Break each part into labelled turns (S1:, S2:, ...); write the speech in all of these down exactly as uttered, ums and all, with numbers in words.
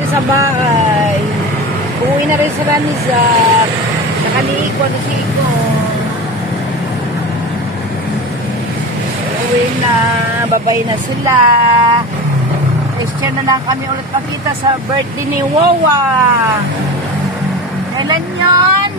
S1: sa bahay. Uwi na rin si Ranizak. Nakaliiko na si Iko. Uwi na. Babay na sila. Question na lang kami ulit makita sa birthday ni Wawa. Kailan yon?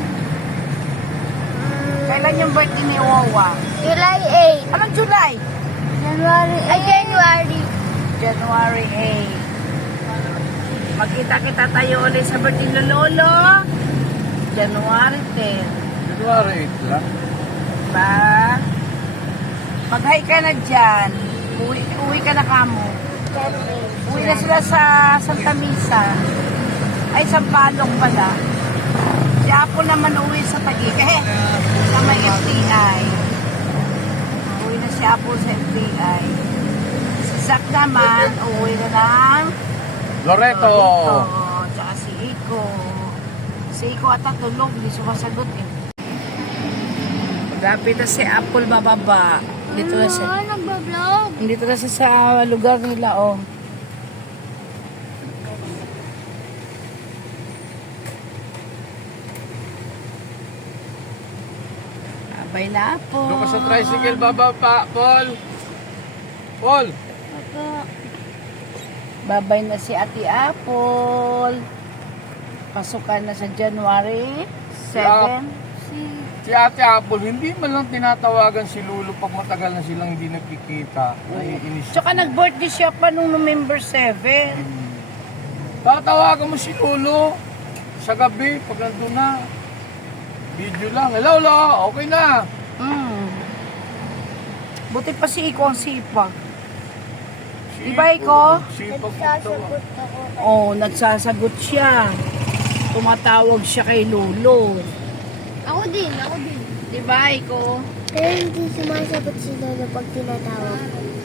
S1: Kailan yung birthday ni Wawa?
S2: July eighth.
S1: Anong July?
S2: January Ay, January.
S1: January eighth. Magkita-kita tayo ulit sa birthday ni Lolo. January tenth.
S3: January eighth lang.
S1: Ba? Mag-hi ka na dyan. Uwi, uwi ka na kamo. Uwi na sila sa Santa Misa. Ay, sa Palong pala. Si Apo naman uwi sa Taguig. Eh, sa may F T I. Uwi na si Apo sa F T I. Si Zach naman, uwi na ng
S3: Loreto.
S1: Loreto. Tsaka si Iko. Si Iko ata tulog, hindi sumasagot eh. Dapit na si Apple bababa. Dito na siya.
S2: Ah, nagbablog.
S1: Dito na siya sa lugar nila, oh. Abay na po.
S3: Doon ka sa tricycle, baba pa, Paul. Paul.
S2: Papa.
S1: Babay na si Ate Apple. Pasukan na sa January seventh.
S2: Si...
S3: Si Ate Apple, hindi man lang tinatawagan si Lulu pag matagal na silang hindi nagkikita. Naiinis.
S1: Tsaka nag-birthday siya pa nung November seventh.
S3: Hmm. Tatawagan mo si Lulu sa gabi pag nandun na. Video lang. Hello, Lo. Okay na.
S1: Mm. Buti pa si Iko ang sipag.
S3: Si
S1: Diba, Iko?
S3: Sipag
S2: Nagsasagot ako.
S1: Oh, nagsasagot siya. Tumatawag siya kay Lolo.
S2: Ako din, ako din.
S1: Diba, Iko?
S2: Pero hindi sumasagot si Lolo pag tinatawag.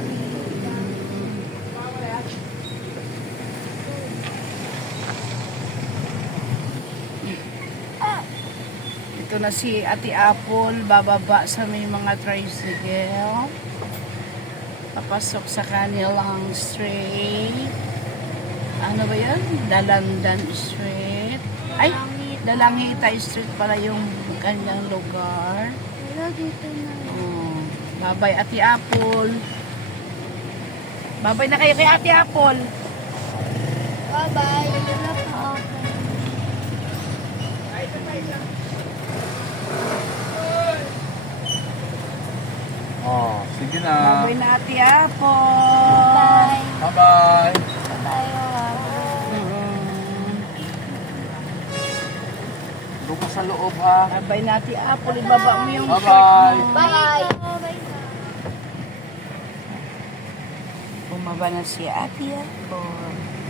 S1: Ito na si Ate Apple, bababa sa may mga tricycle. Papasok sa kanilang street. Ano ba yan? Dalandan Street. Ay, Dalangita Street pala yung kanyang lugar.
S2: Wala dito na.
S1: Oh, babay Ate Apple. Babay na kayo kay Ate Apple.
S2: Bye-bye. Wala pa ako.
S3: Oh, sige na.
S1: Babay na Ate Apple.
S2: Bye.
S3: Bye-bye.
S2: Tayo
S1: Mm.
S3: Doon ka sa loob, ha.
S1: Babay na Ate Apple. Ibaba mo yung
S3: Bye-bye.
S1: shirt mo.
S2: Bye. Bye.
S1: Bumaba na si Ate Apple.